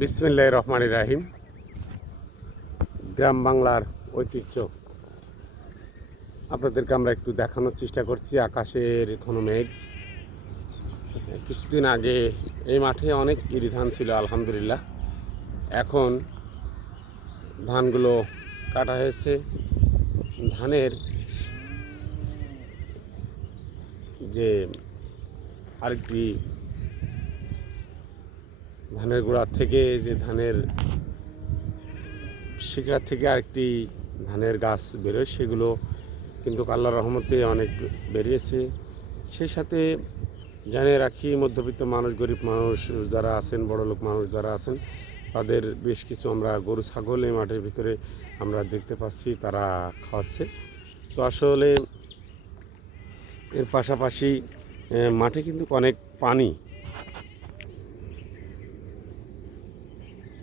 বিসমিল্লাহ রহমান রাহিম। গ্রাম বাংলার ঐতিহ্য। আপনাদেরকে আমরা একটু দেখানোর চেষ্টা করছি, আকাশের ঘন মেঘ। কিছুদিন আগে এই মাঠে অনেক ইরি ধান ছিল, আলহামদুলিল্লাহ। এখন ধানগুলো কাটা হয়েছে। ধানের যে আরেকটি ধানের গোড়া থেকে যে ধানের শিকড়া থেকে আরেকটি ধানের গাছ বেরোয়, সেগুলো কিন্তু আল্লাহ রহমতে অনেক বেরিয়েছে। সেই সাথে জানিয়ে রাখি, মধ্যবিত্ত মানুষ, গরিব মানুষ যারা আছেন বড় লোক মানুষ যারা আছেন, তাদের বেশ কিছু আমরা গরু, ছাগল এই মাঠের ভিতরে আমরা দেখতে পাচ্ছি, তারা খাওয়াচ্ছে। তো আসলে এর পাশাপাশি মাঠে কিন্তু অনেক পানি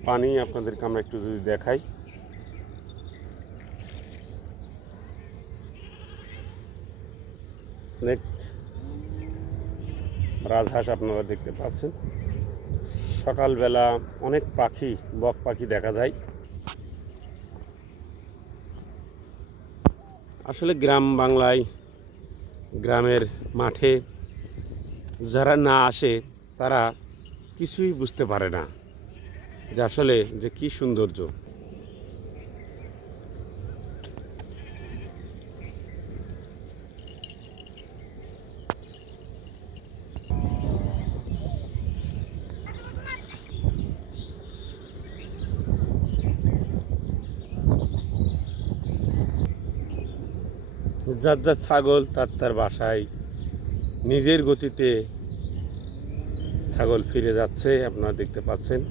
পানি আপনাদেরকে আমরা একটু যদি দেখাই। অনেক রাজহাঁস আপনারা দেখতে পাচ্ছেন। সকালবেলা অনেক পাখি, বক পাখি দেখা যায়। আসলে গ্রাম বাংলায়, গ্রামের মাঠে যারা না আসে, তারা কিছুই বুঝতে পারে না। যে আসলে যে কি সৌন্দর্য। যার যার ছাগল, তার তার বাসায় নিজের গতিতে ছাগল ফিরে যাচ্ছে, আপনারা দেখতে পাচ্ছেন।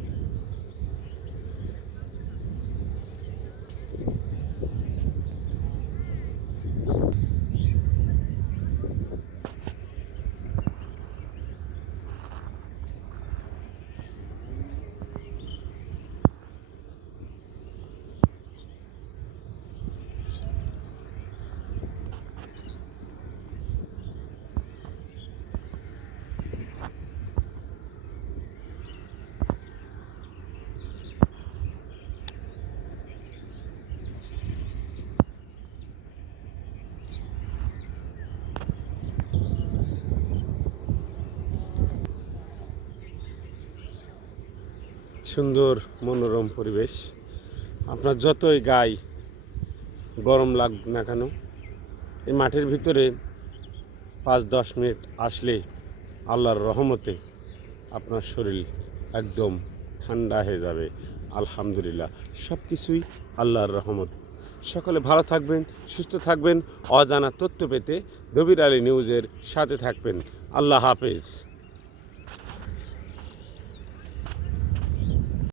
সুন্দর মনোরম পরিবেশ। আপনার যতই গায়ে গরম লাগুক না কেন, এই মাঠের ভিতরে পাঁচ দশ মিনিট আসলে আল্লাহর রহমতে আপনার শরীর একদম ঠান্ডা হয়ে যাবে, আলহামদুলিল্লাহ। সব কিছুই আল্লাহর রহমত। সকলে ভালো থাকবেন, সুস্থ থাকবেন। অজানা তথ্য পেতে দবির আলী নিউজের সাথে থাকবেন। আল্লাহ হাফেজ।